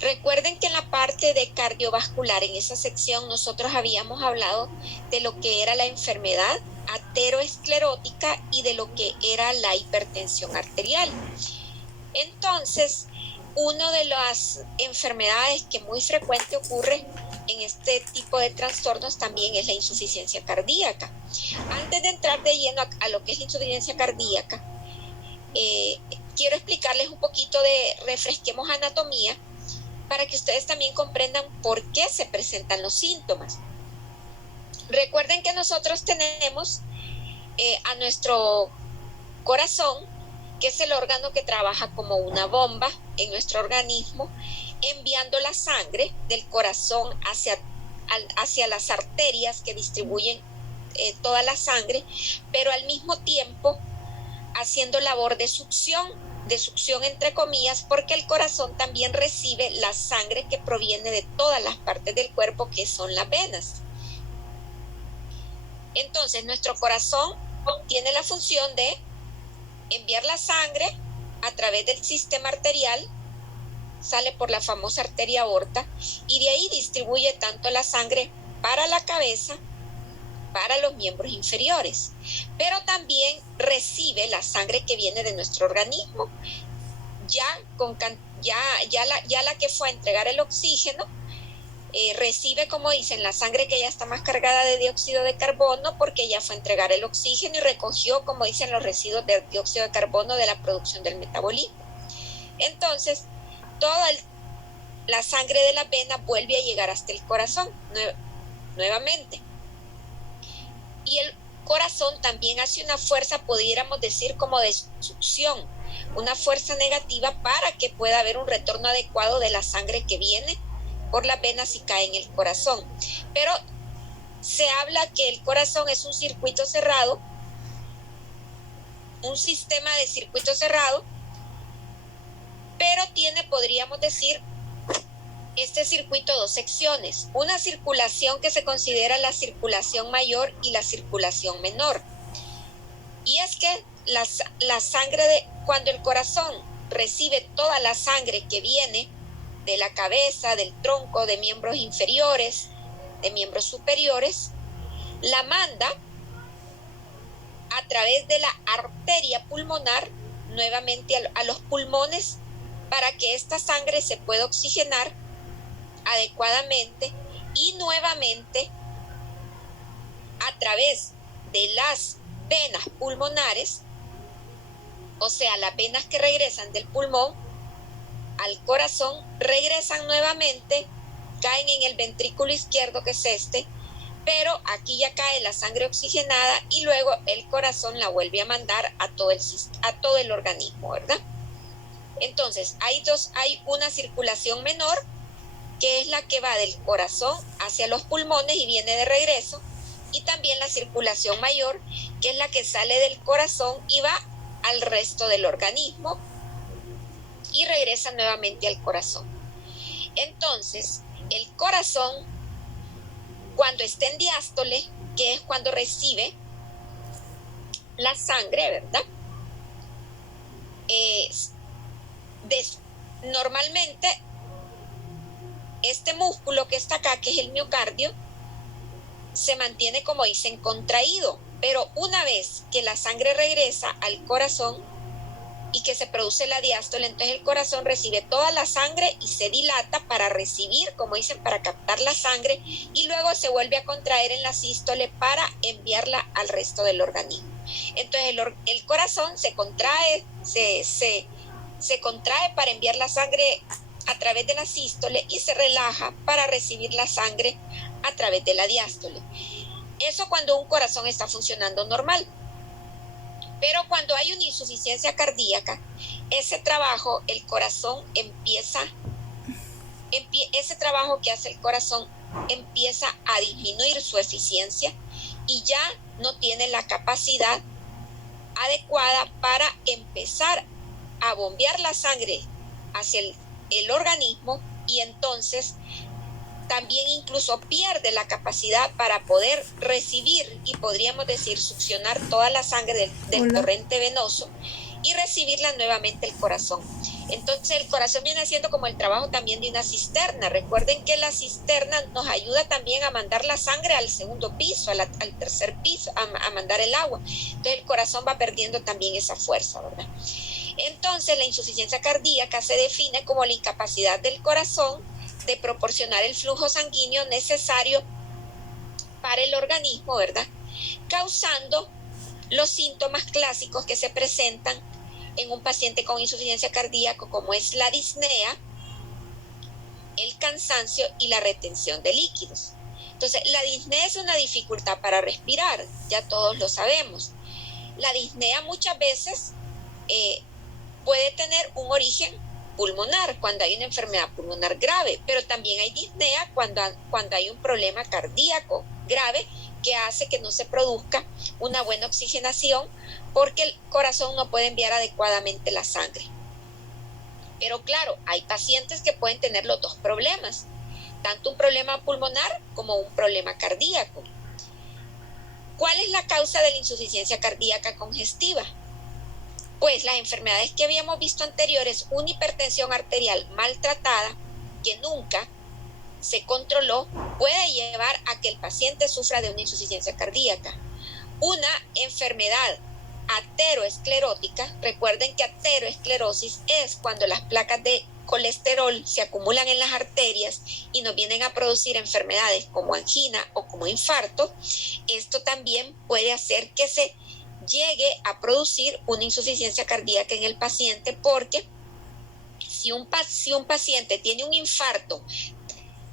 Recuerden que en la parte de cardiovascular, en esa sección, nosotros habíamos hablado de lo que era la enfermedad aterosclerótica y de lo que era la hipertensión arterial. Entonces, una de las enfermedades que muy frecuente ocurre en este tipo de trastornos también es la insuficiencia cardíaca. Antes de entrar de lleno a lo que es la insuficiencia cardíaca, quiero explicarles un poquito refresquemos anatomía para que ustedes también comprendan por qué se presentan los síntomas. Recuerden que nosotros tenemos a nuestro corazón, que es el órgano que trabaja como una bomba en nuestro organismo, enviando la sangre del corazón hacia las arterias que distribuyen toda la sangre, pero al mismo tiempo haciendo labor de succión entre comillas, porque el corazón también recibe la sangre que proviene de todas las partes del cuerpo, que son las venas. Entonces, nuestro corazón tiene la función de enviar la sangre a través del sistema arterial, sale por la famosa arteria aorta, y de ahí distribuye tanto la sangre para la cabeza, para los miembros inferiores, pero también recibe la sangre que viene de nuestro organismo, ya la que fue a entregar el oxígeno, recibe, como dicen, la sangre que ya está más cargada de dióxido de carbono porque ya fue a entregar el oxígeno y recogió, como dicen, los residuos de dióxido de carbono de la producción del metabolismo. Entonces, toda la sangre de la vena vuelve a llegar hasta el corazón nuevamente. Y el corazón también hace una fuerza, pudiéramos decir, como de succión, una fuerza negativa para que pueda haber un retorno adecuado de la sangre que viene por las venas y cae en el corazón. Pero se habla que el corazón es un circuito cerrado, un sistema de circuito cerrado, pero tiene, podríamos decir, este circuito dos secciones, una circulación que se considera la circulación mayor y la circulación menor. Y es que la sangre, cuando el corazón recibe toda la sangre que viene de la cabeza, del tronco, de miembros inferiores, de miembros superiores, la manda a través de la arteria pulmonar nuevamente a los pulmones para que esta sangre se pueda oxigenar adecuadamente y nuevamente a través de las venas pulmonares, o sea, las venas que regresan del pulmón al corazón, regresan nuevamente, caen en el ventrículo izquierdo, que es este, pero aquí ya cae la sangre oxigenada y luego el corazón la vuelve a mandar a todo el organismo, ¿verdad? Entonces, hay una circulación menor, que es la que va del corazón hacia los pulmones y viene de regreso, y también la circulación mayor, que es la que sale del corazón y va al resto del organismo y regresa nuevamente al corazón. Entonces, el corazón, cuando está en diástole, que es cuando recibe la sangre, ¿verdad? Normalmente, este músculo que está acá, que es el miocardio, se mantiene, como dicen, contraído, pero una vez que la sangre regresa al corazón y que se produce la diástole, entonces el corazón recibe toda la sangre y se dilata para recibir, como dicen, para captar la sangre, y luego se vuelve a contraer en la sístole para enviarla al resto del organismo. Entonces el corazón se contrae, se contrae para enviar la sangre a través de la sístole y se relaja para recibir la sangre a través de la diástole. Eso cuando un corazón está funcionando normal. Pero cuando hay una insuficiencia cardíaca, ese trabajo, el corazón ese trabajo que hace el corazón empieza a disminuir su eficiencia y ya no tiene la capacidad adecuada para empezar a bombear la sangre hacia el organismo, y entonces también incluso pierde la capacidad para poder recibir y, podríamos decir, succionar toda la sangre del torrente venoso y recibirla nuevamente el corazón. Entonces el corazón viene haciendo como el trabajo también de una cisterna. Recuerden que la cisterna nos ayuda también a mandar la sangre al segundo piso, al tercer piso, a mandar el agua. Entonces el corazón va perdiendo también esa fuerza, ¿verdad? Entonces la insuficiencia cardíaca se define como la incapacidad del corazón de proporcionar el flujo sanguíneo necesario para el organismo, ¿verdad? Causando los síntomas clásicos que se presentan en un paciente con insuficiencia cardíaca, como es la disnea, el cansancio y la retención de líquidos. Entonces, la disnea es una dificultad para respirar, ya todos lo sabemos. La disnea muchas veces puede tener un origen pulmonar cuando hay una enfermedad pulmonar grave, pero también hay disnea cuando hay un problema cardíaco grave que hace que no se produzca una buena oxigenación porque el corazón no puede enviar adecuadamente la sangre. Pero claro, hay pacientes que pueden tener los dos problemas, tanto un problema pulmonar como un problema cardíaco. ¿Cuál es la causa de la insuficiencia cardíaca congestiva? Pues las enfermedades que habíamos visto anteriores, una hipertensión arterial maltratada que nunca se controló, puede llevar a que el paciente sufra de una insuficiencia cardíaca. Una enfermedad ateroesclerótica, recuerden que ateroesclerosis es cuando las placas de colesterol se acumulan en las arterias y nos vienen a producir enfermedades como angina o como infarto. Esto también puede hacer que se llegue a producir una insuficiencia cardíaca en el paciente, porque si un paciente tiene un infarto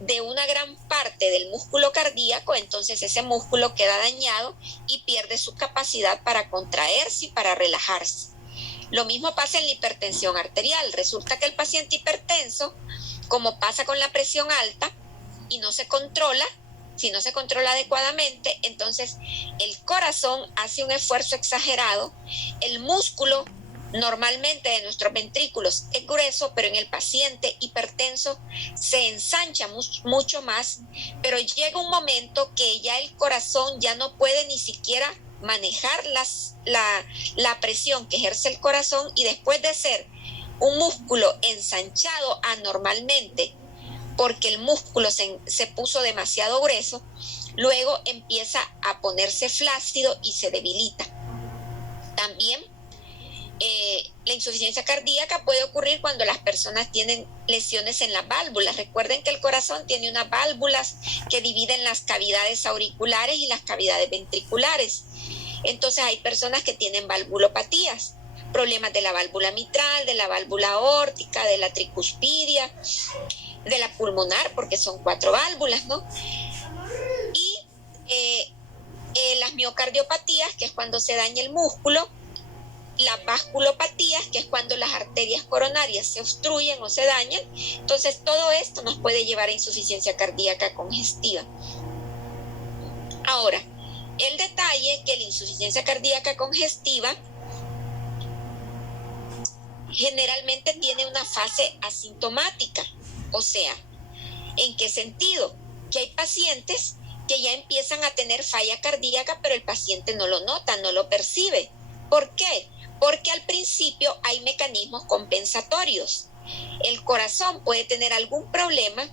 de una gran parte del músculo cardíaco, entonces ese músculo queda dañado y pierde su capacidad para contraerse y para relajarse. Lo mismo pasa en la hipertensión arterial. Resulta que el paciente hipertenso, como pasa con la presión alta y no se controla, si no se controla adecuadamente, entonces el corazón hace un esfuerzo exagerado, el músculo normalmente de nuestros ventrículos es grueso, pero en el paciente hipertenso se ensancha mucho más, pero llega un momento que ya el corazón ya no puede ni siquiera manejar la presión que ejerce el corazón, y después de ser un músculo ensanchado anormalmente, porque el músculo se puso demasiado grueso, luego empieza a ponerse flácido y se debilita. También la insuficiencia cardíaca puede ocurrir cuando las personas tienen lesiones en las válvulas. Recuerden que el corazón tiene unas válvulas que dividen las cavidades auriculares y las cavidades ventriculares. Entonces hay personas que tienen valvulopatías, problemas de la válvula mitral, de la válvula aórtica, de la tricuspidia, de la pulmonar, porque son 4 válvulas, ¿no? Y las miocardiopatías, que es cuando se daña el músculo, las vasculopatías, que es cuando las arterias coronarias se obstruyen o se dañan. Entonces todo esto nos puede llevar a insuficiencia cardíaca congestiva. Ahora, el detalle que la insuficiencia cardíaca congestiva generalmente tiene una fase asintomática. O sea, ¿en qué sentido? Que hay pacientes que ya empiezan a tener falla cardíaca, pero el paciente no lo nota, no lo percibe. ¿Por qué? Porque al principio hay mecanismos compensatorios. El corazón puede tener algún problema,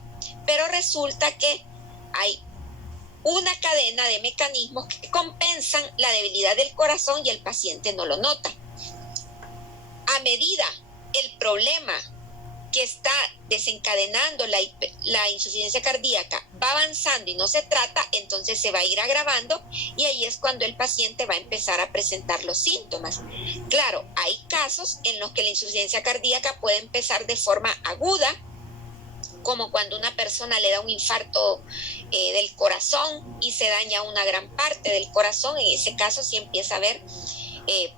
pero resulta que hay una cadena de mecanismos que compensan la debilidad del corazón y el paciente no lo nota. A medida el problema que está desencadenando la insuficiencia cardíaca va avanzando y no se trata, entonces se va a ir agravando, y ahí es cuando el paciente va a empezar a presentar los síntomas. Claro, hay casos en los que la insuficiencia cardíaca puede empezar de forma aguda, como cuando una persona le da un infarto del corazón y se daña una gran parte del corazón. En ese caso sí empieza a haber,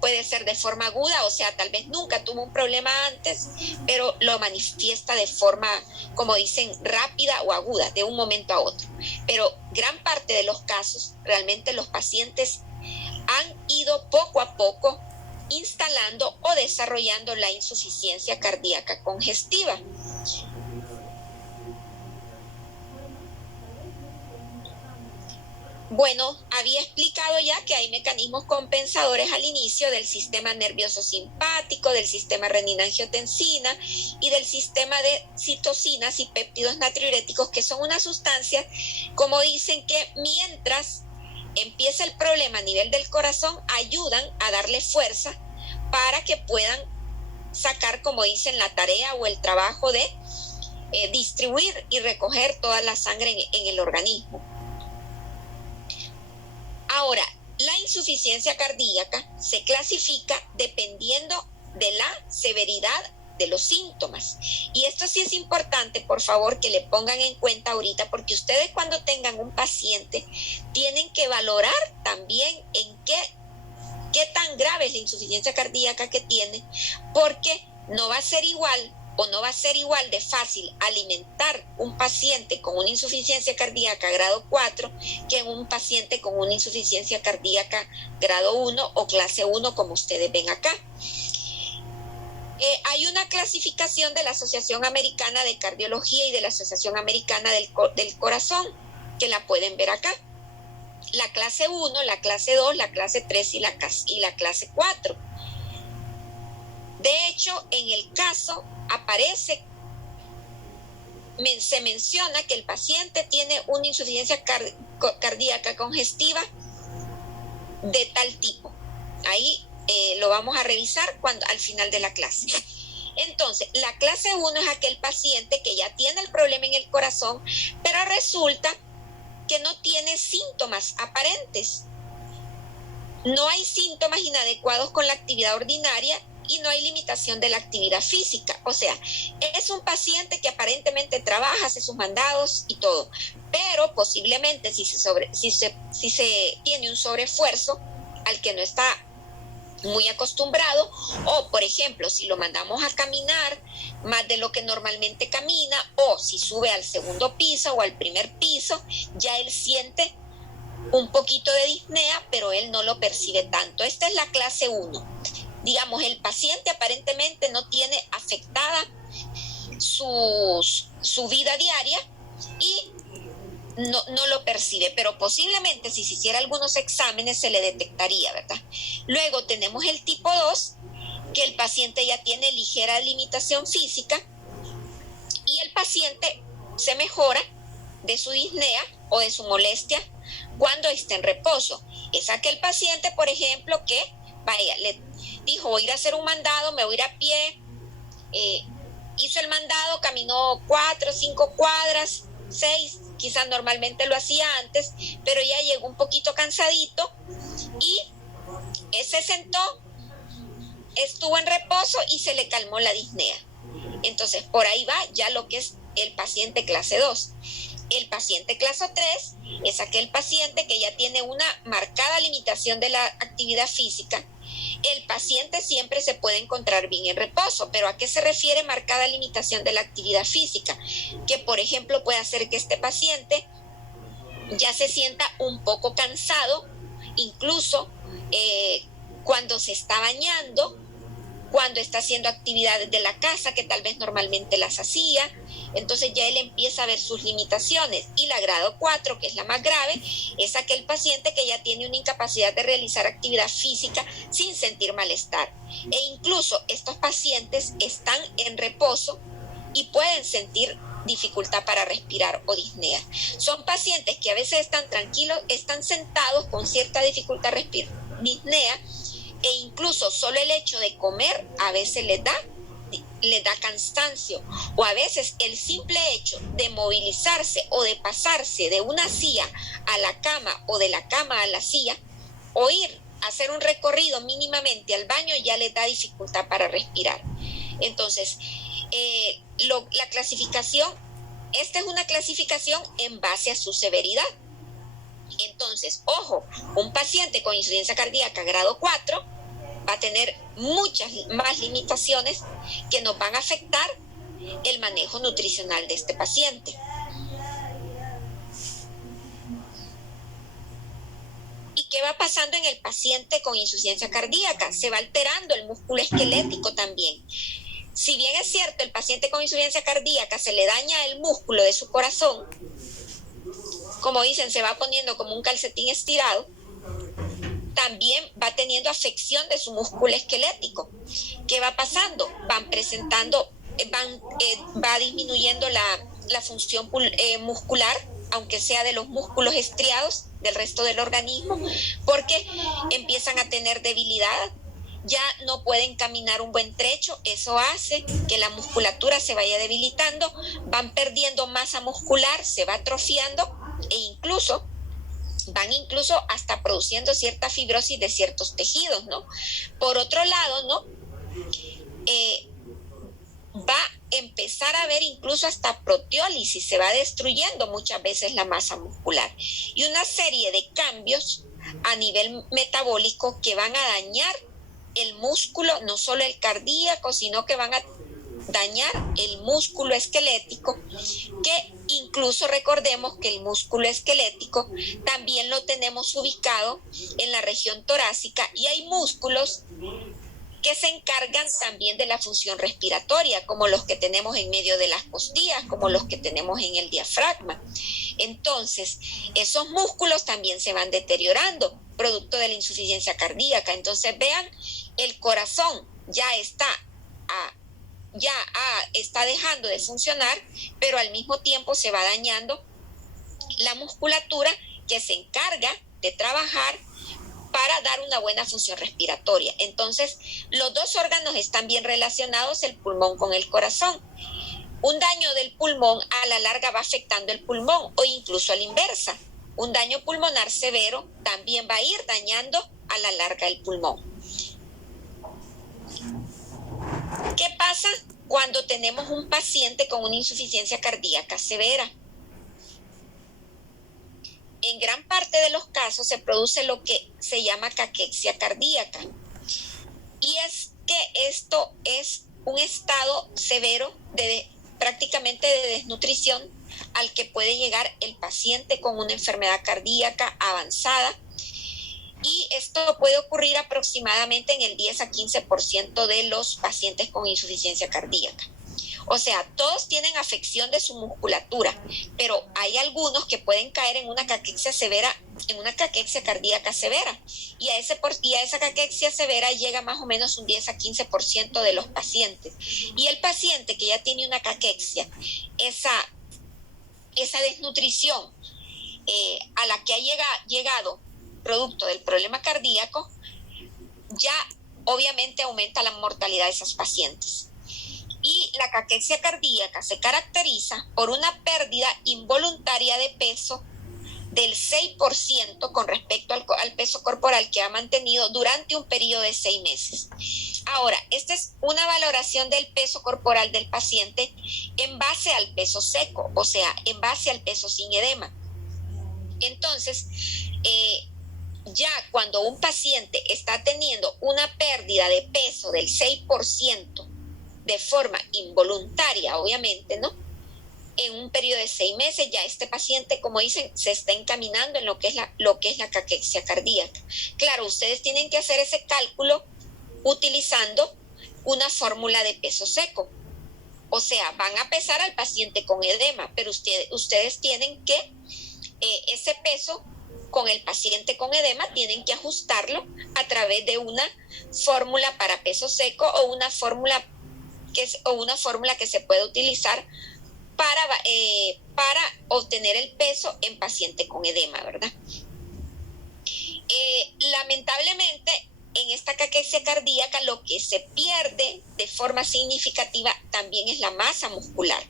puede ser de forma aguda, o sea, tal vez nunca tuvo un problema antes, pero lo manifiesta de forma, como dicen, rápida o aguda, de un momento a otro. Pero gran parte de los casos, realmente los pacientes han ido poco a poco instalando o desarrollando la insuficiencia cardíaca congestiva. Bueno, había explicado ya que hay mecanismos compensadores al inicio del sistema nervioso simpático, del sistema renina-angiotensina y del sistema de citocinas y péptidos natriuréticos, que son unas sustancias, como dicen, que mientras empieza el problema a nivel del corazón, ayudan a darle fuerza para que puedan sacar, como dicen, la tarea o el trabajo de distribuir y recoger toda la sangre en el organismo. Ahora, la insuficiencia cardíaca se clasifica dependiendo de la severidad de los síntomas. Y esto sí es importante, por favor, que le pongan en cuenta ahorita, porque ustedes cuando tengan un paciente tienen que valorar también en qué tan grave es la insuficiencia cardíaca que tiene, porque no va a ser igual o no va a ser igual de fácil alimentar un paciente con una insuficiencia cardíaca grado 4 que un paciente con una insuficiencia cardíaca grado 1 o clase 1, como ustedes ven acá. Hay una clasificación de la Asociación Americana de Cardiología y de la Asociación Americana del Corazón, que la pueden ver acá. La clase 1, la clase 2, la clase 3 y la clase 4. De hecho, en el caso se menciona que el paciente tiene una insuficiencia cardíaca congestiva de tal tipo. Ahí lo vamos a revisar al final de la clase. Entonces, la clase 1 es aquel paciente que ya tiene el problema en el corazón, pero resulta que no tiene síntomas aparentes. No hay síntomas inadecuados con la actividad ordinaria y no hay limitación de la actividad física. O sea, es un paciente que aparentemente trabaja, hace sus mandados y todo, pero posiblemente si se tiene un sobreesfuerzo al que no está muy acostumbrado, o por ejemplo, si lo mandamos a caminar más de lo que normalmente camina, o si sube al segundo piso o al primer piso, ya él siente un poquito de disnea, pero él no lo percibe tanto. Esta es la clase 1. Digamos, el paciente aparentemente no tiene afectada su vida diaria y no lo percibe, pero posiblemente si se hiciera algunos exámenes se le detectaría, ¿verdad? Luego tenemos el tipo 2, que el paciente ya tiene ligera limitación física y el paciente se mejora de su disnea o de su molestia cuando está en reposo. Es aquel paciente, por ejemplo, que le dijo, voy a ir a hacer un mandado, me voy a ir a pie, hizo el mandado, caminó 4, 5 cuadras, 6, quizás normalmente lo hacía antes, pero ya llegó un poquito cansadito y se sentó, estuvo en reposo y se le calmó la disnea. Entonces, por ahí va ya lo que es el paciente clase 2. El paciente clase 3 es aquel paciente que ya tiene una marcada limitación de la actividad física. El paciente siempre se puede encontrar bien en reposo, pero ¿a qué se refiere marcada limitación de la actividad física? Que, por ejemplo, puede hacer que este paciente ya se sienta un poco cansado, incluso cuando se está bañando, cuando está haciendo actividades de la casa que tal vez normalmente las hacía. Entonces ya él empieza a ver sus limitaciones. Y la grado 4, que es la más grave, es aquel paciente que ya tiene una incapacidad de realizar actividad física sin sentir malestar. E incluso estos pacientes están en reposo y pueden sentir dificultad para respirar o disnea. Son pacientes que a veces están tranquilos, están sentados con cierta dificultad disnea, e incluso solo el hecho de comer a veces les da cansancio, o a veces el simple hecho de movilizarse o de pasarse de una silla a la cama o de la cama a la silla o ir a hacer un recorrido mínimamente al baño ya les da dificultad para respirar. Entonces, la clasificación, esta es una clasificación en base a su severidad. Entonces, ojo, un paciente con insuficiencia cardíaca grado 4 va a tener muchas más limitaciones que nos van a afectar el manejo nutricional de este paciente. ¿Y qué va pasando en el paciente con insuficiencia cardíaca? Se va alterando el músculo esquelético también. Si bien es cierto, el paciente con insuficiencia cardíaca se le daña el músculo de su corazón, como dicen, se va poniendo como un calcetín estirado, también va teniendo afección de su músculo esquelético. ¿Qué va pasando? Va disminuyendo la función muscular, aunque sea de los músculos estriados del resto del organismo, porque empiezan a tener debilidad, ya no pueden caminar un buen trecho, eso hace que la musculatura se vaya debilitando, van perdiendo masa muscular, se va atrofiando e van incluso hasta produciendo cierta fibrosis de ciertos tejidos, ¿no? Por otro lado, ¿no? Va a empezar a haber incluso hasta proteólisis, se va destruyendo muchas veces la masa muscular y una serie de cambios a nivel metabólico que van a dañar el músculo, no solo el cardíaco, sino que van a dañar el músculo esquelético, que incluso recordemos que el músculo esquelético también lo tenemos ubicado en la región torácica y hay músculos que se encargan también de la función respiratoria, como los que tenemos en medio de las costillas, como los que tenemos en el diafragma. Entonces, esos músculos también se van deteriorando, producto de la insuficiencia cardíaca. Entonces, vean, el corazón ya está dejando de funcionar, pero al mismo tiempo se va dañando la musculatura que se encarga de trabajar para dar una buena función respiratoria. Entonces, los dos órganos están bien relacionados, el pulmón con el corazón. Un daño del pulmón a la larga va afectando el pulmón o incluso a la inversa. Un daño pulmonar severo también va a ir dañando a la larga el pulmón. ¿Qué pasa cuando tenemos un paciente con una insuficiencia cardíaca severa? En gran parte de los casos se produce lo que se llama caquexia cardíaca. Y es que esto es un estado severo prácticamente de desnutrición al que puede llegar el paciente con una enfermedad cardíaca avanzada. Y esto puede ocurrir aproximadamente en el 10 a 15% de los pacientes con insuficiencia cardíaca. O sea, todos tienen afección de su musculatura, pero hay algunos que pueden caer en una caquexia severa, en una caquexia cardíaca severa. Y a esa caquexia severa llega más o menos un 10 a 15% de los pacientes. Y el paciente que ya tiene una caquexia, esa desnutrición a la que ha llegado producto del problema cardíaco, ya obviamente aumenta la mortalidad de esos pacientes. Y la caquexia cardíaca se caracteriza por una pérdida involuntaria de peso del 6% con respecto al peso corporal que ha mantenido durante un periodo de 6 meses. Ahora, esta es una valoración del peso corporal del paciente en base al peso seco, o sea, en base al peso sin edema. Entonces, ya cuando un paciente está teniendo una pérdida de peso del 6%, de forma involuntaria, obviamente, ¿no? En un periodo de 6 meses, ya este paciente, como dicen, se está encaminando en lo que es la caquexia cardíaca. Claro, ustedes tienen que hacer ese cálculo utilizando una fórmula de peso seco. O sea, van a pesar al paciente con edema, pero ustedes tienen que ese peso con el paciente con edema tienen que ajustarlo a través de una fórmula para peso seco o una fórmula que se puede utilizar para obtener el peso en paciente con edema, ¿verdad? Lamentablemente, en esta caquexia cardíaca lo que se pierde de forma significativa también es la masa muscular.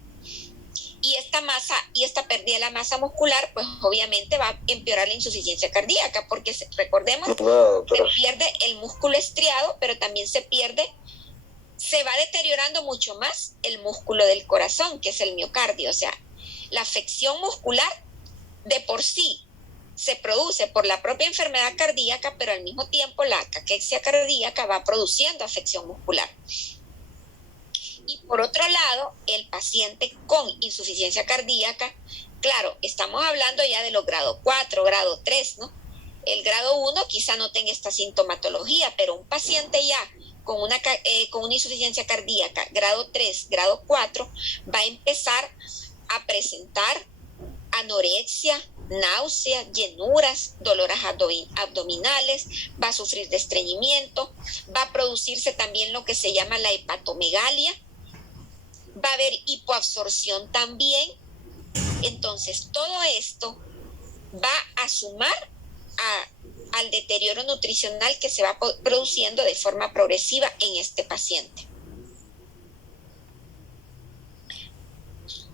Y esta pérdida de la masa muscular, pues obviamente va a empeorar la insuficiencia cardíaca, porque recordemos, se pierde el músculo estriado, pero también se va deteriorando mucho más el músculo del corazón, que es el miocardio. O sea, la afección muscular de por sí se produce por la propia enfermedad cardíaca, pero al mismo tiempo la caquexia cardíaca va produciendo afección muscular. Y por otro lado, el paciente con insuficiencia cardíaca, claro, estamos hablando ya de los grado 4, grado 3, ¿no? El grado 1 quizá no tenga esta sintomatología, pero un paciente ya con una insuficiencia cardíaca, grado 3, grado 4, va a empezar a presentar anorexia, náuseas, llenuras, dolores abdominales, va a sufrir de estreñimiento, va a producirse también lo que se llama la hepatomegalia, va a haber hipoabsorción también. Entonces, todo esto va a sumar al deterioro nutricional que se va produciendo de forma progresiva en este paciente.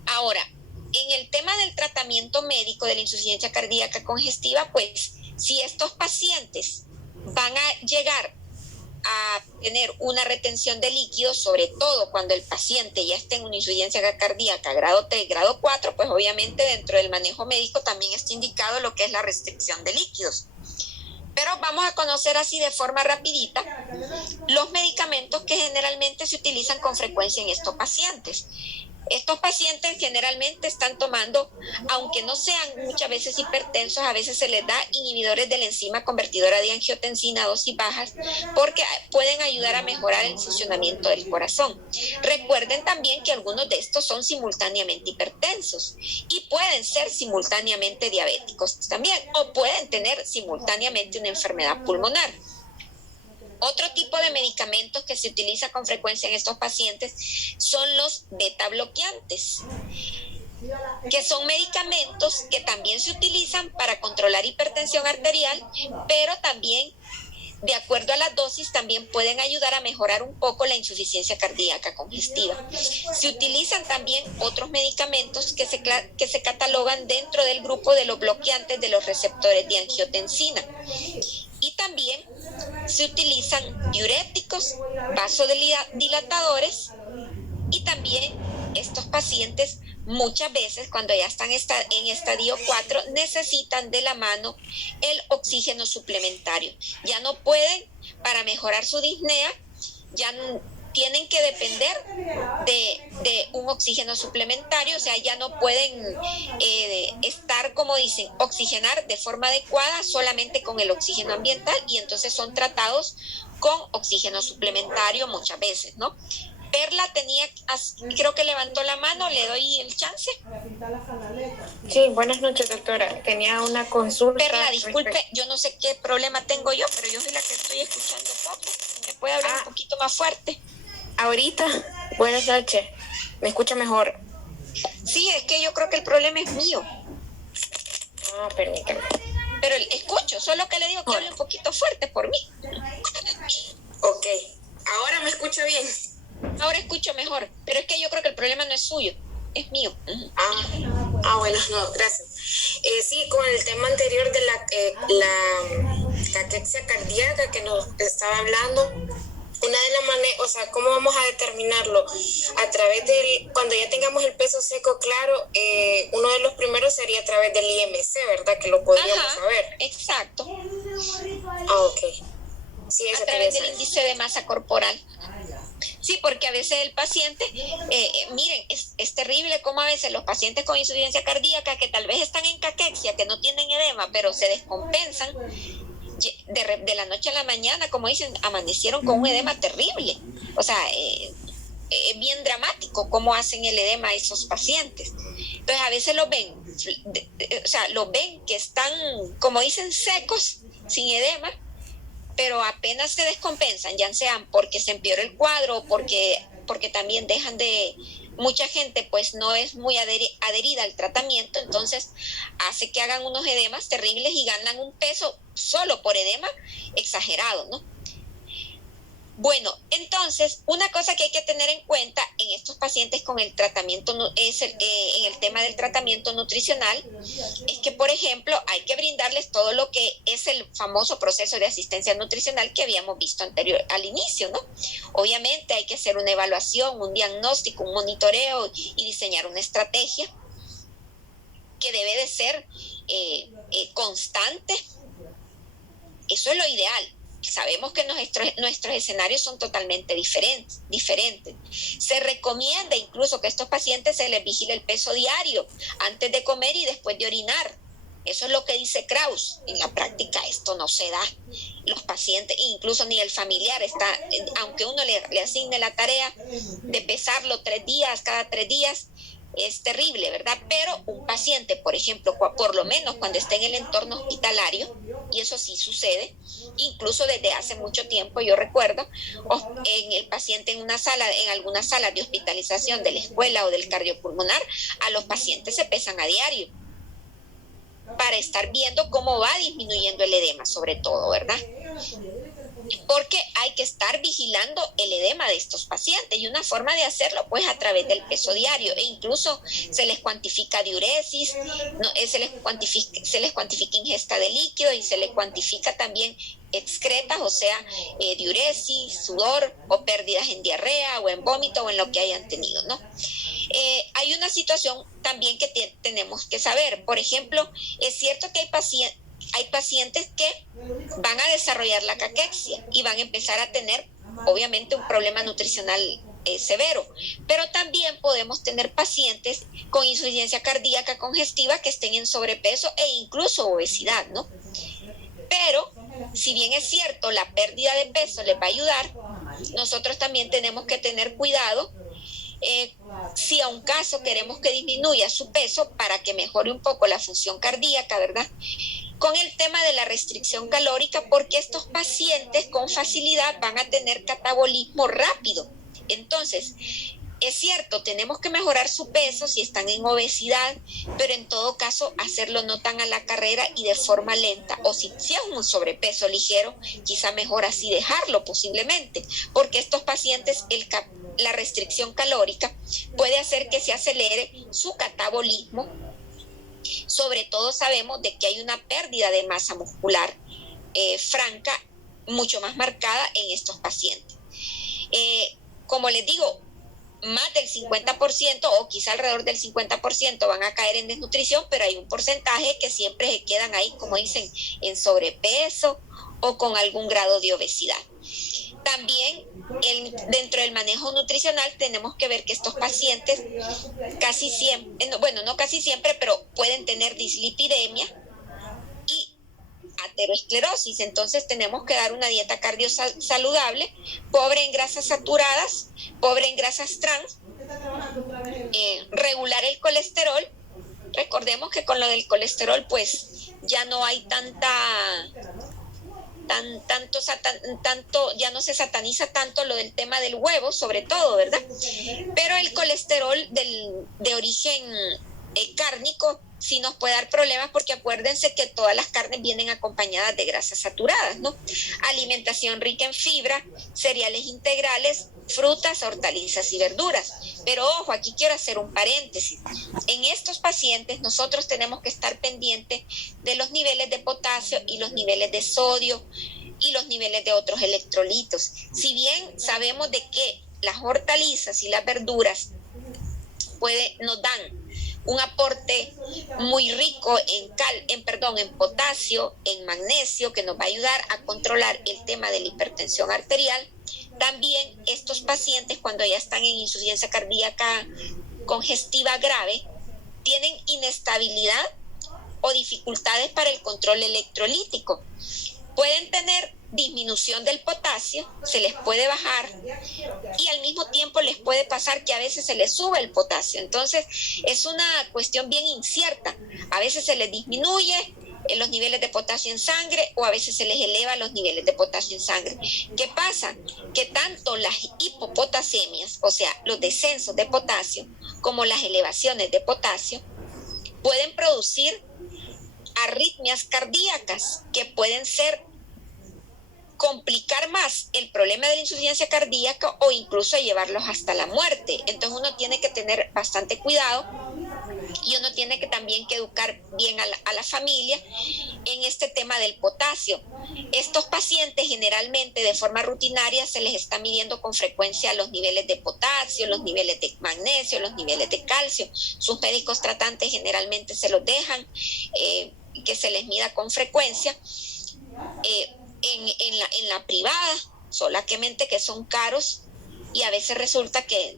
Ahora, en el tema del tratamiento médico de la insuficiencia cardíaca congestiva, pues si estos pacientes van a llegar a tener una retención de líquidos, sobre todo cuando el paciente ya esté en una insuficiencia cardíaca grado 3, grado 4, pues obviamente dentro del manejo médico también está indicado lo que es la restricción de líquidos. Pero vamos a conocer así de forma rapidita los medicamentos que generalmente se utilizan con frecuencia en estos pacientes. Estos pacientes generalmente están tomando, aunque no sean muchas veces hipertensos, a veces se les da inhibidores de la enzima convertidora de angiotensina a dosis bajas porque pueden ayudar a mejorar el funcionamiento del corazón. Recuerden también que algunos de estos son simultáneamente hipertensos y pueden ser simultáneamente diabéticos también, o pueden tener simultáneamente una enfermedad pulmonar. Otro tipo de medicamentos que se utiliza con frecuencia en estos pacientes son los beta bloqueantes, que son medicamentos que también se utilizan para controlar hipertensión arterial, pero también, de acuerdo a las dosis, también pueden ayudar a mejorar un poco la insuficiencia cardíaca congestiva. Se utilizan también otros medicamentos que se catalogan dentro del grupo de los bloqueantes de los receptores de angiotensina. Y también se utilizan diuréticos, vasodilatadores, y también estos pacientes muchas veces cuando ya están en estadio 4 necesitan de la mano el oxígeno suplementario. Ya no pueden, para mejorar su disnea, ya tienen que depender de un oxígeno suplementario, o sea, ya no pueden estar, como dicen, oxigenar de forma adecuada solamente con el oxígeno ambiental, y entonces son tratados con oxígeno suplementario muchas veces, ¿no? Perla creo que levantó la mano, le doy el chance. Sí, buenas noches, doctora. Tenía una consulta. Perla, disculpe, yo no sé qué problema tengo yo, pero yo soy la que estoy escuchando poco. ¿Me puede hablar un poquito más fuerte? Ahorita, buenas noches. ¿Me escucha mejor? Sí, es que yo creo que el problema es mío. Permítame. Pero escucho, solo que le digo que hable un poquito fuerte por mí. Ok, ¿ahora me escucha bien? Ahora escucho mejor, pero es que yo creo que el problema no es suyo, es mío. Bueno, no, gracias. Sí, con el tema anterior de la caquexia cardíaca que nos estaba hablando, una de las maneras, o sea, ¿cómo vamos a determinarlo? A través cuando ya tengamos el peso seco, claro, uno de los primeros sería a través del IMC, ¿verdad? Que lo podríamos saber. Exacto. Ok. Sí, eso a través del índice de masa corporal. Sí, porque a veces el paciente, miren, es terrible cómo a veces los pacientes con insuficiencia cardíaca que tal vez están en caquexia, que no tienen edema, pero se descompensan, de la noche a la mañana, como dicen, amanecieron con un edema terrible. O sea, es bien dramático cómo hacen el edema esos pacientes. Entonces a veces los ven que están, como dicen, secos, sin edema, pero apenas se descompensan, ya sean porque se empeora el cuadro o porque también mucha gente pues no es muy adherida al tratamiento, entonces hace que hagan unos edemas terribles y ganan un peso solo por edema exagerado, ¿no? Bueno, entonces, una cosa que hay que tener en cuenta en estos pacientes con el tratamiento, en el tema del tratamiento nutricional, es que, por ejemplo, hay que brindarles todo lo que es el famoso proceso de asistencia nutricional que habíamos visto al inicio, ¿no? Obviamente hay que hacer una evaluación, un diagnóstico, un monitoreo y diseñar una estrategia que debe de ser constante. Eso es lo ideal. Sabemos que nuestros escenarios son totalmente diferentes. Se recomienda incluso que a estos pacientes se les vigile el peso diario antes de comer y después de orinar. Eso es lo que dice Kraus. En la práctica esto no se da. Los pacientes, incluso ni el familiar aunque uno le asigne la tarea de pesarlo cada 3 días, es terrible, ¿verdad? Pero un paciente, por ejemplo, por lo menos cuando está en el entorno hospitalario, y eso sí sucede, incluso desde hace mucho tiempo, yo recuerdo, en el paciente en una sala, en algunas salas de hospitalización de la escuela o del cardiopulmonar, a los pacientes se pesan a diario para estar viendo cómo va disminuyendo el edema, sobre todo, ¿verdad? Porque hay que estar vigilando el edema de estos pacientes, y una forma de hacerlo pues a través del peso diario, e incluso se les cuantifica diuresis, se les cuantifica ingesta de líquido, y se les cuantifica también excretas, o sea, diuresis, sudor o pérdidas en diarrea o en vómito o en lo que hayan tenido, ¿no? Hay una situación también que tenemos que saber. Por ejemplo, es cierto que hay pacientes que van a desarrollar la caquexia y van a empezar a tener, obviamente, un problema nutricional severo, pero también podemos tener pacientes con insuficiencia cardíaca congestiva que estén en sobrepeso e incluso obesidad, ¿no? Pero, si bien es cierto, la pérdida de peso les va a ayudar, nosotros también tenemos que tener cuidado si a un caso queremos que disminuya su peso para que mejore un poco la función cardíaca, ¿verdad? Con el tema de la restricción calórica, porque estos pacientes con facilidad van a tener catabolismo rápido. Entonces, es cierto, tenemos que mejorar su peso si están en obesidad, pero en todo caso hacerlo no tan a la carrera y de forma lenta. O si es un sobrepeso ligero, quizá mejor así dejarlo posiblemente, porque estos pacientes la restricción calórica puede hacer que se acelere su catabolismo. Sobre todo sabemos de que hay una pérdida de masa muscular franca mucho más marcada en estos pacientes. Como les digo, más del 50% o quizá alrededor del 50% van a caer en desnutrición, pero hay un porcentaje que siempre se quedan ahí, como dicen, en sobrepeso o con algún grado de obesidad. También dentro del manejo nutricional tenemos que ver que estos pacientes casi siempre, bueno, no casi siempre, pero pueden tener dislipidemia y aterosclerosis. Entonces tenemos que dar una dieta cardiosaludable, pobre en grasas saturadas, pobre en grasas trans, regular el colesterol. Recordemos que con lo del colesterol pues ya no hay tanto, ya no se sataniza tanto lo del tema del huevo, sobre todo, ¿verdad? Pero el colesterol de origen cárnico sí nos puede dar problemas, porque acuérdense que todas las carnes vienen acompañadas de grasas saturadas, ¿no? Alimentación rica en fibra, cereales integrales, frutas, hortalizas y verduras. Pero ojo, aquí quiero hacer un paréntesis. En estos pacientes nosotros tenemos que estar pendientes de los niveles de potasio y los niveles de sodio y los niveles de otros electrolitos. Si bien sabemos de que las hortalizas y las verduras nos dan un aporte muy rico en potasio, en magnesio, que nos va a ayudar a controlar el tema de la hipertensión arterial, también estos pacientes, cuando ya están en insuficiencia cardíaca congestiva grave, tienen inestabilidad o dificultades para el control electrolítico. Pueden tener disminución del potasio, se les puede bajar, y al mismo tiempo les puede pasar que a veces se les sube el potasio. Entonces es una cuestión bien incierta. A veces se les disminuye los niveles de potasio en sangre, o a veces se les eleva los niveles de potasio en sangre. ¿Qué pasa? Que tanto las hipopotasiemias, o sea, los descensos de potasio, como las elevaciones de potasio, pueden producir arritmias cardíacas que pueden complicar más el problema de la insuficiencia cardíaca o incluso llevarlos hasta la muerte. Entonces uno tiene que tener bastante cuidado, y uno tiene que también que educar bien a la familia en este tema del potasio. Estos pacientes generalmente de forma rutinaria se les está midiendo con frecuencia los niveles de potasio, los niveles de magnesio, los niveles de calcio. Sus médicos tratantes generalmente se los dejan que se les mida con frecuencia. En la privada, solamente que son caros, y a veces resulta que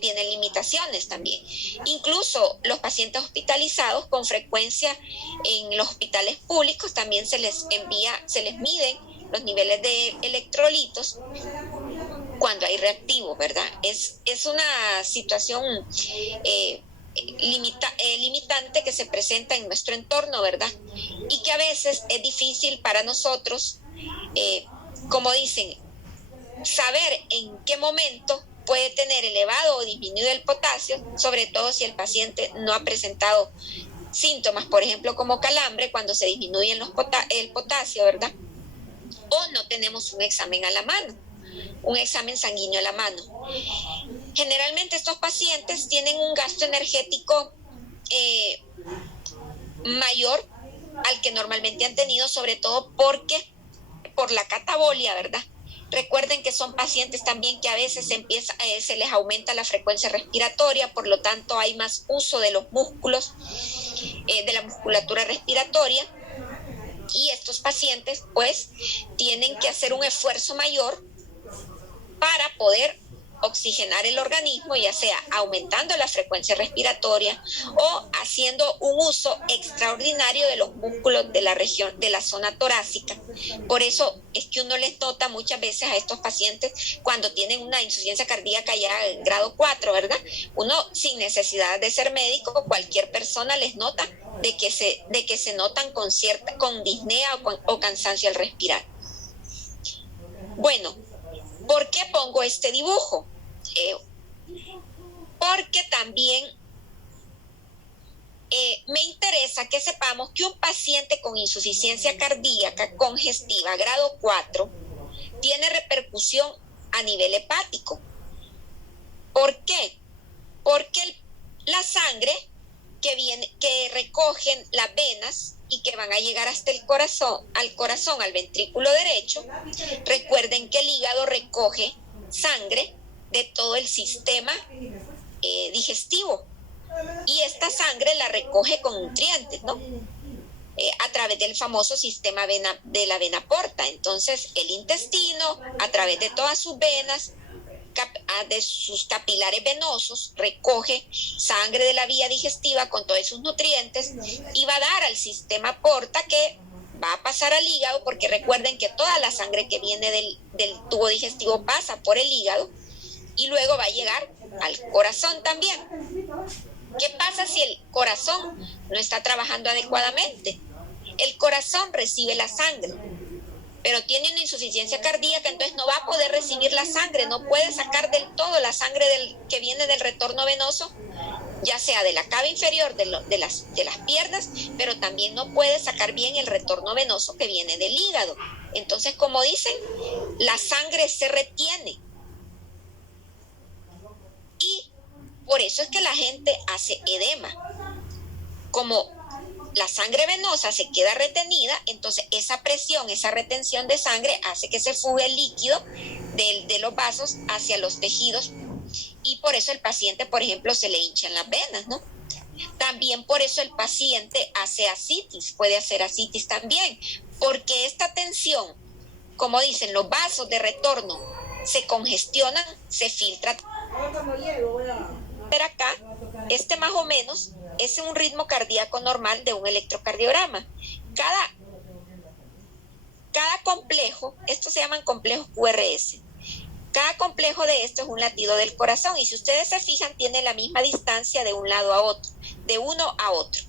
tienen limitaciones también. Incluso los pacientes hospitalizados, con frecuencia en los hospitales públicos también se les miden los niveles de electrolitos cuando hay reactivos, ¿verdad? Es una situación limitante que se presenta en nuestro entorno, ¿verdad? Y que a veces es difícil para nosotros, como dicen, saber en qué momento puede tener elevado o disminuido el potasio, sobre todo si el paciente no ha presentado síntomas, por ejemplo, como calambre, cuando se disminuye el potasio, ¿verdad? O no tenemos un examen a la mano, un examen sanguíneo a la mano. Generalmente estos pacientes tienen un gasto energético mayor al que normalmente han tenido, sobre todo por la catabolia, ¿verdad? Recuerden que son pacientes también que a veces se les aumenta la frecuencia respiratoria, por lo tanto hay más uso de los músculos, de la musculatura respiratoria, y estos pacientes pues tienen que hacer un esfuerzo mayor para poder oxigenar el organismo, ya sea aumentando la frecuencia respiratoria o haciendo un uso extraordinario de los músculos de la región, de la zona torácica. Por eso es que uno les nota muchas veces a estos pacientes cuando tienen una insuficiencia cardíaca ya en grado 4, ¿verdad? Uno, sin necesidad de ser médico, cualquier persona les nota de que se notan con disnea o cansancio al respirar. Bueno, ¿por qué pongo este dibujo? Porque también me interesa que sepamos que un paciente con insuficiencia cardíaca congestiva grado 4 tiene repercusión a nivel hepático. ¿Por qué? Porque la sangre que recogen las venas y que van a llegar hasta el corazón, al ventrículo derecho, recuerden que el hígado recoge sangre de todo el sistema digestivo, y esta sangre la recoge con nutrientes, ¿no? A través del famoso sistema de la vena porta. Entonces el intestino, a través de todas sus venas, de sus capilares venosos, recoge sangre de la vía digestiva con todos sus nutrientes y va a dar al sistema porta, que va a pasar al hígado, porque recuerden que toda la sangre que viene del tubo digestivo pasa por el hígado y luego va a llegar al corazón también. ¿Qué pasa si el corazón no está trabajando adecuadamente? El corazón recibe la sangre, pero tiene una insuficiencia cardíaca, entonces no va a poder recibir la sangre, no puede sacar del todo la sangre que viene del retorno venoso, ya sea de la cava inferior de las piernas, pero también no puede sacar bien el retorno venoso que viene del hígado. Entonces, como dicen, la sangre se retiene. Y por eso es que la gente hace edema. Como la sangre venosa se queda retenida, entonces esa presión, esa retención de sangre hace que se fugue el líquido de los vasos hacia los tejidos, y por eso el paciente, por ejemplo, se le hinchan las venas, ¿no? También por eso el paciente hace ascitis, puede hacer ascitis también, porque esta tensión, como dicen, los vasos de retorno se congestionan, se filtra. Pero acá, más o menos es un ritmo cardíaco normal de un electrocardiograma. Cada complejo, estos se llaman complejos QRS, cada complejo de estos es un latido del corazón, y si ustedes se fijan, tiene la misma distancia de un lado a otro, de uno a otro.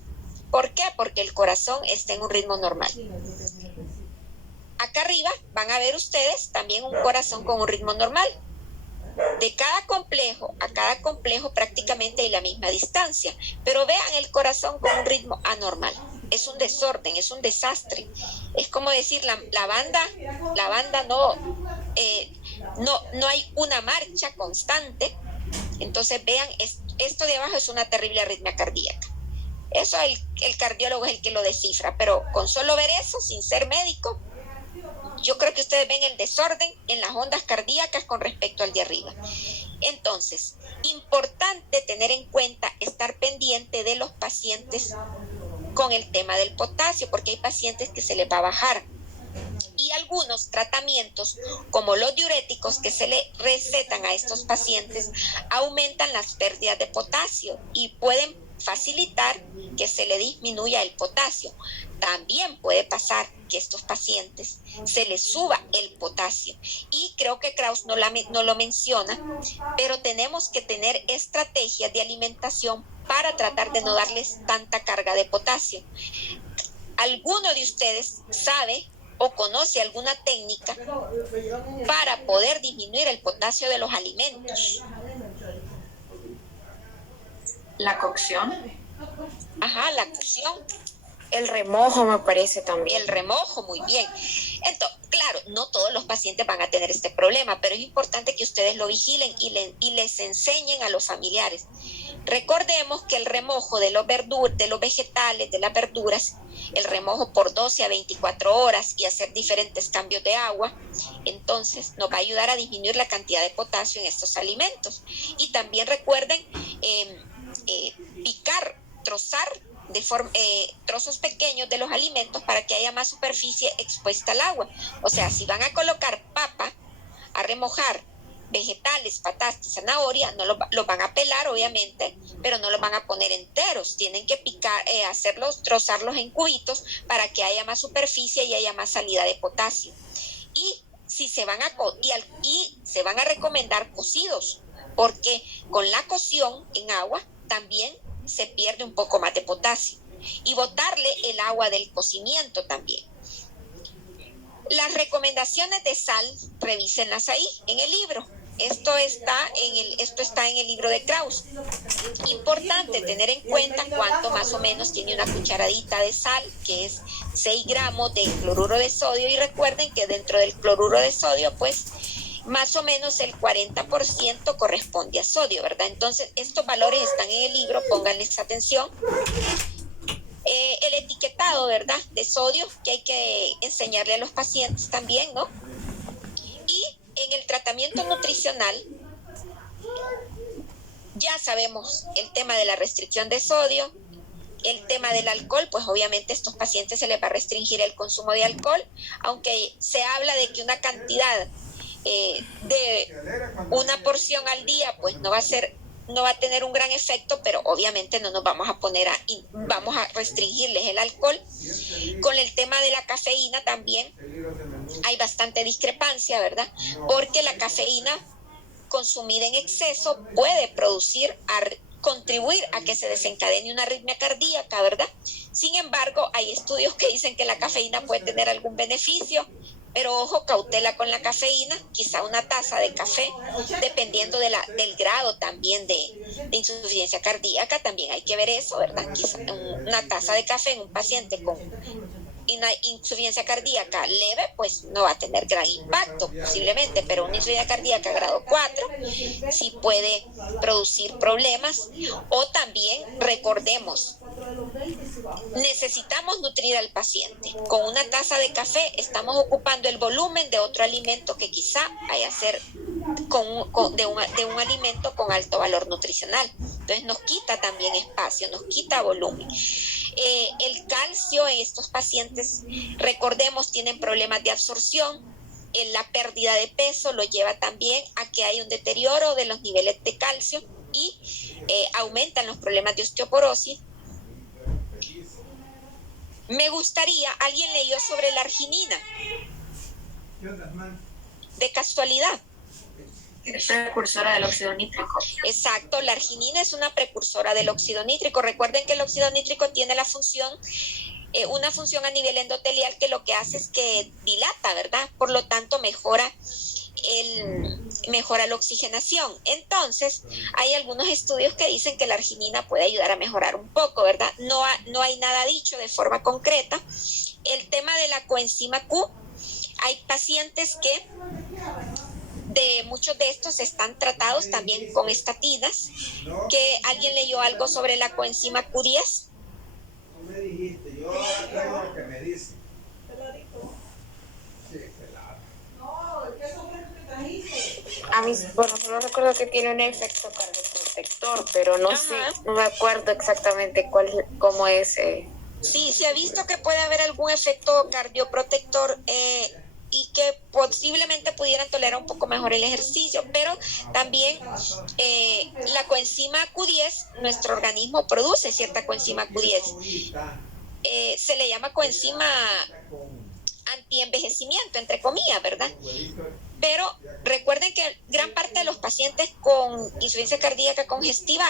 ¿Por qué? Porque el corazón está en un ritmo normal. Acá arriba van a ver ustedes también un corazón con un ritmo normal. De cada complejo a cada complejo prácticamente hay la misma distancia, pero vean el corazón con un ritmo anormal. Es un desorden, es un desastre. Es como decir, la banda no hay una marcha constante. Entonces vean, esto de abajo es una terrible arritmia cardíaca. Eso el cardiólogo es el que lo descifra, pero con solo ver eso, sin ser médico, yo creo que ustedes ven el desorden en las ondas cardíacas con respecto al de arriba. Entonces, importante tener en cuenta, estar pendiente de los pacientes con el tema del potasio, porque hay pacientes que se les va a bajar. Y algunos tratamientos, como los diuréticos que se le recetan a estos pacientes, aumentan las pérdidas de potasio y pueden facilitar que se le disminuya el potasio. También puede pasar que a estos pacientes se les suba el potasio. Y creo que Krauss no lo menciona, pero tenemos que tener estrategias de alimentación para tratar de no darles tanta carga de potasio. ¿Alguno de ustedes sabe o conoce alguna técnica para poder disminuir el potasio de los alimentos? La cocción. Ajá, la cocción. El remojo me parece también. El remojo, muy bien. Entonces, claro, no todos los pacientes van a tener este problema, pero es importante que ustedes lo vigilen y les enseñen a los familiares. Recordemos que el remojo de los vegetales, de las verduras, el remojo por 12 a 24 horas y hacer diferentes cambios de agua, entonces nos va a ayudar a disminuir la cantidad de potasio en estos alimentos. Y también recuerden picar, trozar trozos pequeños de los alimentos para que haya más superficie expuesta al agua. O sea, si van a colocar papa a remojar, vegetales, patatas, zanahoria, no los van a pelar obviamente, pero no los van a poner enteros, tienen que picar, trozarlos en cubitos para que haya más superficie y haya más salida de potasio. Y si se van a recomendar cocidos, porque con la cocción en agua también se pierde un poco más de potasio, y botarle el agua del cocimiento también. Las recomendaciones de sal, revísenlas ahí en el libro. Esto está en el libro de Krauss. Importante tener en cuenta cuánto más o menos tiene una cucharadita de sal, que es 6 gramos de cloruro de sodio, y recuerden que dentro del cloruro de sodio, pues, más o menos el 40% corresponde a sodio, ¿verdad? Entonces, estos valores están en el libro, pónganles atención. El etiquetado, ¿verdad?, de sodio, que hay que enseñarle a los pacientes también, ¿no? Y en el tratamiento nutricional, ya sabemos el tema de la restricción de sodio, el tema del alcohol, pues obviamente a estos pacientes se les va a restringir el consumo de alcohol, aunque se habla de que una cantidad de una porción al día, pues no va a tener un gran efecto, pero obviamente no nos vamos a restringirles el alcohol. Con el tema de la cafeína también hay bastante discrepancia, ¿verdad? Porque la cafeína consumida en exceso puede contribuir a que se desencadene una arritmia cardíaca, ¿verdad? Sin embargo, hay estudios que dicen que la cafeína puede tener algún beneficio, pero ojo, cautela con la cafeína, quizá una taza de café, dependiendo del grado también de insuficiencia cardíaca, también hay que ver eso, ¿verdad? Quizá una taza de café en un paciente con una insuficiencia cardíaca leve, pues no va a tener gran impacto posiblemente, pero una insuficiencia cardíaca grado 4 sí puede producir problemas. O también recordemos, necesitamos nutrir al paciente. Con una taza de café estamos ocupando el volumen de otro alimento que quizá vaya a ser de un alimento con alto valor nutricional. Entonces nos quita también espacio, nos quita volumen. El calcio en estos pacientes, recordemos, tienen problemas de absorción. La pérdida de peso lo lleva también a que hay un deterioro de los niveles de calcio y aumentan los problemas de osteoporosis. Me gustaría, ¿alguien leyó sobre la arginina? De casualidad. Es precursora del óxido nítrico. Exacto, la arginina es una precursora del óxido nítrico. Recuerden que el óxido nítrico tiene una función a nivel endotelial que lo que hace es que dilata, ¿verdad? Por lo tanto, mejora la oxigenación. Entonces, hay algunos estudios que dicen que la arginina puede ayudar a mejorar un poco, ¿verdad? No hay nada dicho de forma concreta. El tema de la coenzima Q, hay pacientes que muchos de estos están tratados también con estatinas. ¿Que alguien leyó algo sobre la coenzima Q10? No me dijiste, yo traigo lo que me dice. A mí, bueno, solo recuerdo que tiene un efecto cardioprotector, pero no sé, no me acuerdo exactamente cómo es. Sí, se ha visto que puede haber algún efecto cardioprotector. y que posiblemente pudieran tolerar un poco mejor el ejercicio, pero también la coenzima Q10, nuestro organismo produce cierta coenzima Q10. Se le llama coenzima antienvejecimiento, entre comillas, ¿verdad? Pero recuerden que gran parte de los pacientes con insuficiencia cardíaca congestiva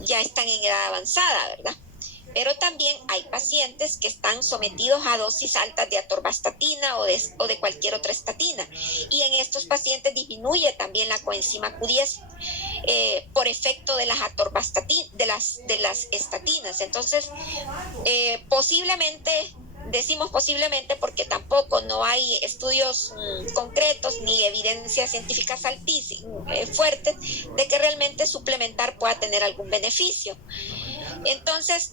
ya están en edad avanzada, ¿verdad? Pero también hay pacientes que están sometidos a dosis altas de atorvastatina o de cualquier otra estatina. Y en estos pacientes disminuye también la coenzima Q10 por efecto de las de las estatinas. Entonces, posiblemente, decimos posiblemente porque tampoco no hay estudios concretos ni evidencias científicas fuertes de que realmente suplementar pueda tener algún beneficio. Entonces,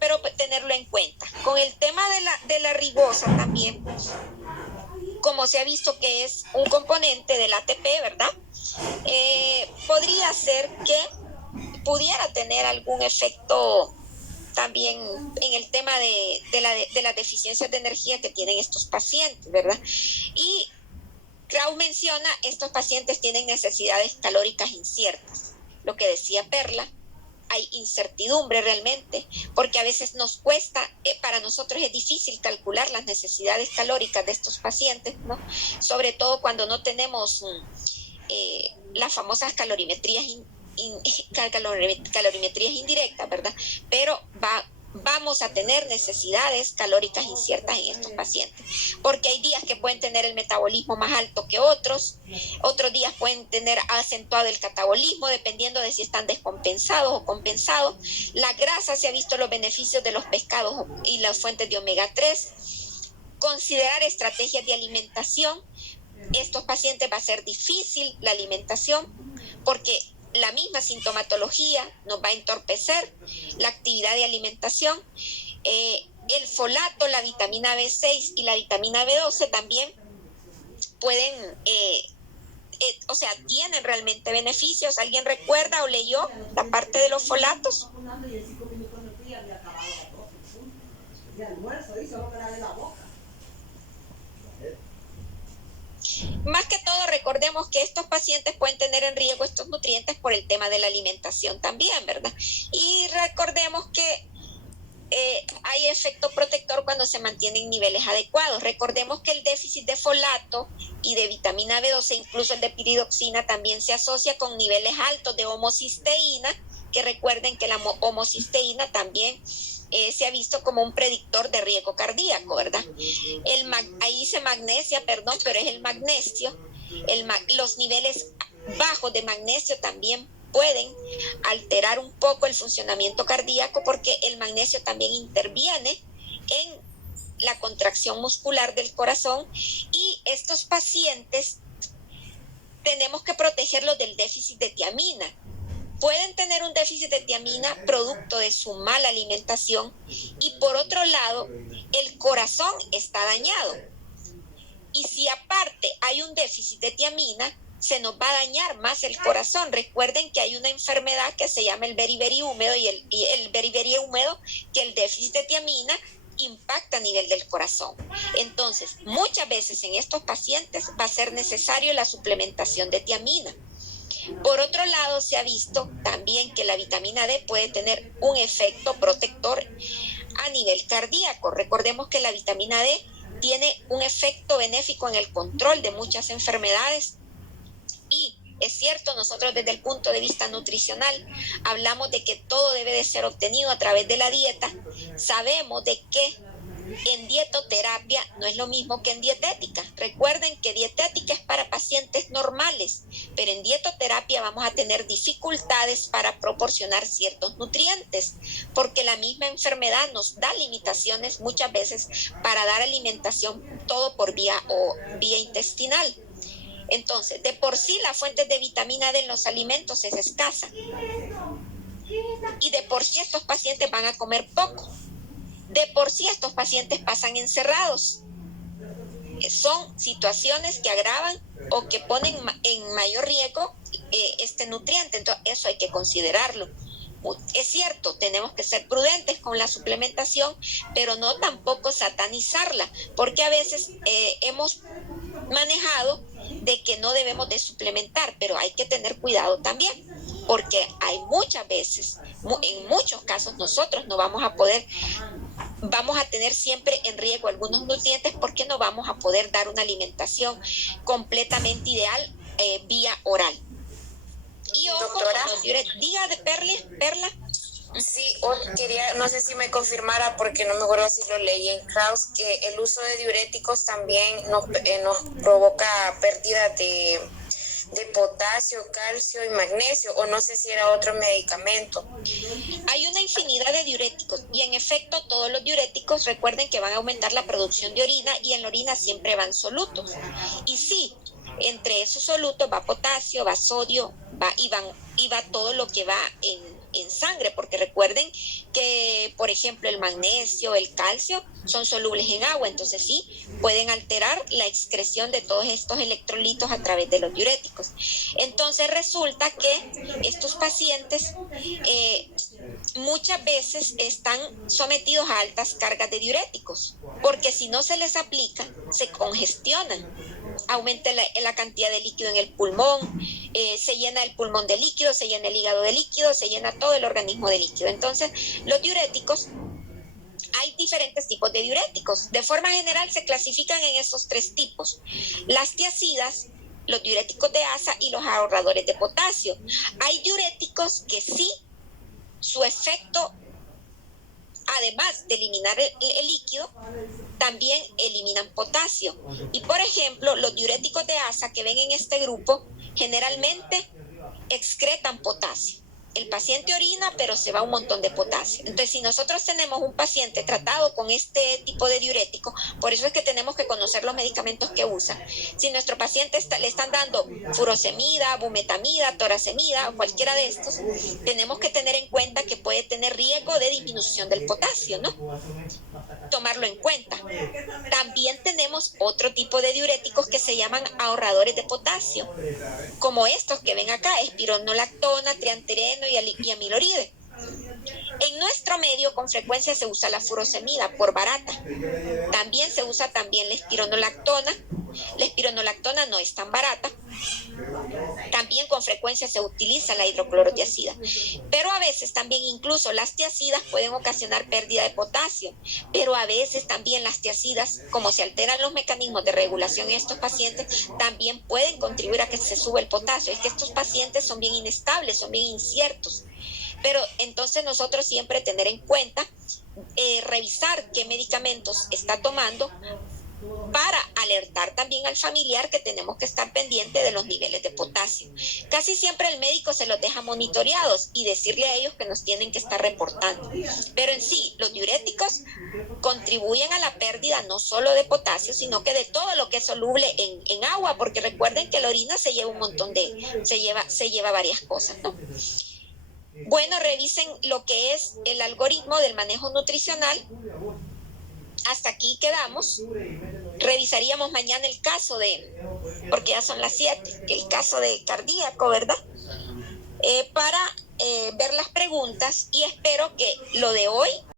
pero tenerlo en cuenta. Con el tema de la ribosa también, como se ha visto que es un componente del ATP, ¿verdad? Podría ser que pudiera tener algún efecto también en el tema de las deficiencias de energía que tienen estos pacientes, ¿verdad? Y Kraus menciona, estos pacientes tienen necesidades calóricas inciertas. Lo que decía Perla, hay incertidumbre realmente, porque a veces nos cuesta, para nosotros es difícil calcular las necesidades calóricas de estos pacientes, ¿no? Sobre todo cuando no tenemos las famosas calorimetrías indirectas, ¿verdad? Pero vamos a tener necesidades calóricas inciertas en estos pacientes, porque hay días que pueden tener el metabolismo más alto que otros días pueden tener acentuado el catabolismo, dependiendo de si están descompensados o compensados. La grasa, se ha visto los beneficios de los pescados y las fuentes de omega 3. Considerar estrategias de alimentación. Estos pacientes va a ser difícil la alimentación, porque la misma sintomatología nos va a entorpecer la actividad de alimentación. El folato, la vitamina B6 y la vitamina B12 también pueden, tienen realmente beneficios. ¿Alguien recuerda o leyó la parte de los folatos? Más que todo, recordemos que estos pacientes pueden tener en riesgo estos nutrientes por el tema de la alimentación también, ¿verdad? Y recordemos que hay efecto protector cuando se mantienen niveles adecuados. Recordemos que el déficit de folato y de vitamina B12, incluso el de piridoxina, también se asocia con niveles altos de homocisteína, que recuerden que la homocisteína también se ha visto como un predictor de riesgo cardíaco, ¿verdad? Ahí dice magnesia, perdón, pero es el magnesio. Los niveles bajos de magnesio también pueden alterar un poco el funcionamiento cardíaco, porque el magnesio también interviene en la contracción muscular del corazón, y estos pacientes tenemos que protegerlos del déficit de tiamina. Pueden tener un déficit de tiamina producto de su mala alimentación, y por otro lado, el corazón está dañado. Y si aparte hay un déficit de tiamina, se nos va a dañar más el corazón. Recuerden que hay una enfermedad que se llama el beriberi húmedo, y el beriberi húmedo, que el déficit de tiamina impacta a nivel del corazón. Entonces, muchas veces en estos pacientes va a ser necesario la suplementación de tiamina. Por otro lado, se ha visto también que la vitamina D puede tener un efecto protector a nivel cardíaco. Recordemos que la vitamina D tiene un efecto benéfico en el control de muchas enfermedades. Y es cierto, nosotros desde el punto de vista nutricional hablamos de que todo debe de ser obtenido a través de la dieta. Sabemos de que en dietoterapia no es lo mismo que en dietética. Recuerden que dietética es para pacientes normales, pero en dietoterapia vamos a tener dificultades para proporcionar ciertos nutrientes, porque la misma enfermedad nos da limitaciones muchas veces para dar alimentación todo por vía intestinal. Entonces, de por sí la fuente de vitamina D en los alimentos es escasa, y de por sí estos pacientes van a comer poco. De por sí estos pacientes pasan encerrados. Son situaciones que agravan o que ponen en mayor riesgo este nutriente. Entonces, eso hay que considerarlo. Es cierto, tenemos que ser prudentes con la suplementación, pero no tampoco satanizarla, porque a veces hemos manejado de que no debemos de suplementar, pero hay que tener cuidado también, porque hay muchas veces, en muchos casos nosotros no vamos a tener siempre en riesgo algunos nutrientes porque no vamos a poder dar una alimentación completamente ideal vía oral. Y ojo, doctora, diga de Perla. sí, no sé si me confirmara, porque no me acuerdo si lo leí en Krauss, que el uso de diuréticos también nos provoca pérdida de potasio, calcio y magnesio, o no sé si era otro medicamento. Hay una infinidad de diuréticos y en efecto todos los diuréticos, recuerden que van a aumentar la producción de orina y en la orina siempre van solutos. Y sí, entre esos solutos va potasio, va sodio, va todo lo que va en sangre, porque recuerden que, por ejemplo, el magnesio, el calcio son solubles en agua, entonces sí, pueden alterar la excreción de todos estos electrolitos a través de los diuréticos. Entonces resulta que estos pacientes muchas veces están sometidos a altas cargas de diuréticos, porque si no se les aplica, se congestionan. Aumenta la cantidad de líquido en el pulmón, se llena el pulmón de líquido, se llena el hígado de líquido, se llena todo el organismo de líquido. Entonces, los diuréticos, hay diferentes tipos de diuréticos. De forma general se clasifican en esos 3 tipos: las tiacidas, los diuréticos de asa y los ahorradores de potasio. Hay diuréticos que sí, su efecto, además de eliminar el líquido, también eliminan potasio. Y por ejemplo, los diuréticos de asa que ven en este grupo generalmente excretan potasio. El paciente orina, pero se va un montón de potasio. Entonces, si nosotros tenemos un paciente tratado con este tipo de diurético, por eso es que tenemos que conocer los medicamentos que usa. Si nuestro paciente le están dando furosemida, bumetamida, toracemida o cualquiera de estos, tenemos que tener en cuenta que puede tener riesgo de disminución del potasio, ¿no? Tomarlo en cuenta. También tenemos otro tipo de diuréticos que se llaman ahorradores de potasio, como estos que ven acá: espironolactona, triantereno y amiloride. En nuestro medio con frecuencia se usa la furosemida por barata. También se usa la espironolactona. La espironolactona no es tan barata. También con frecuencia se utiliza la hidroclorotiazida. Pero a veces también incluso las tiacidas pueden ocasionar pérdida de potasio. Pero a veces también las tiacidas, como se alteran los mecanismos de regulación en estos pacientes, también pueden contribuir a que se suba el potasio. Es que estos pacientes son bien inestables, son bien inciertos. Pero entonces nosotros siempre tener en cuenta, revisar qué medicamentos está tomando para alertar también al familiar que tenemos que estar pendiente de los niveles de potasio. Casi siempre el médico se los deja monitoreados y decirle a ellos que nos tienen que estar reportando. Pero en sí, los diuréticos contribuyen a la pérdida no solo de potasio, sino que de todo lo que es soluble en agua, porque recuerden que la orina se lleva un montón se lleva varias cosas, ¿no? Bueno, revisen lo que es el algoritmo del manejo nutricional. Hasta aquí quedamos. Revisaríamos mañana el caso porque ya son las 7, el caso de cardíaco, ¿verdad? Para ver las preguntas, y espero que lo de hoy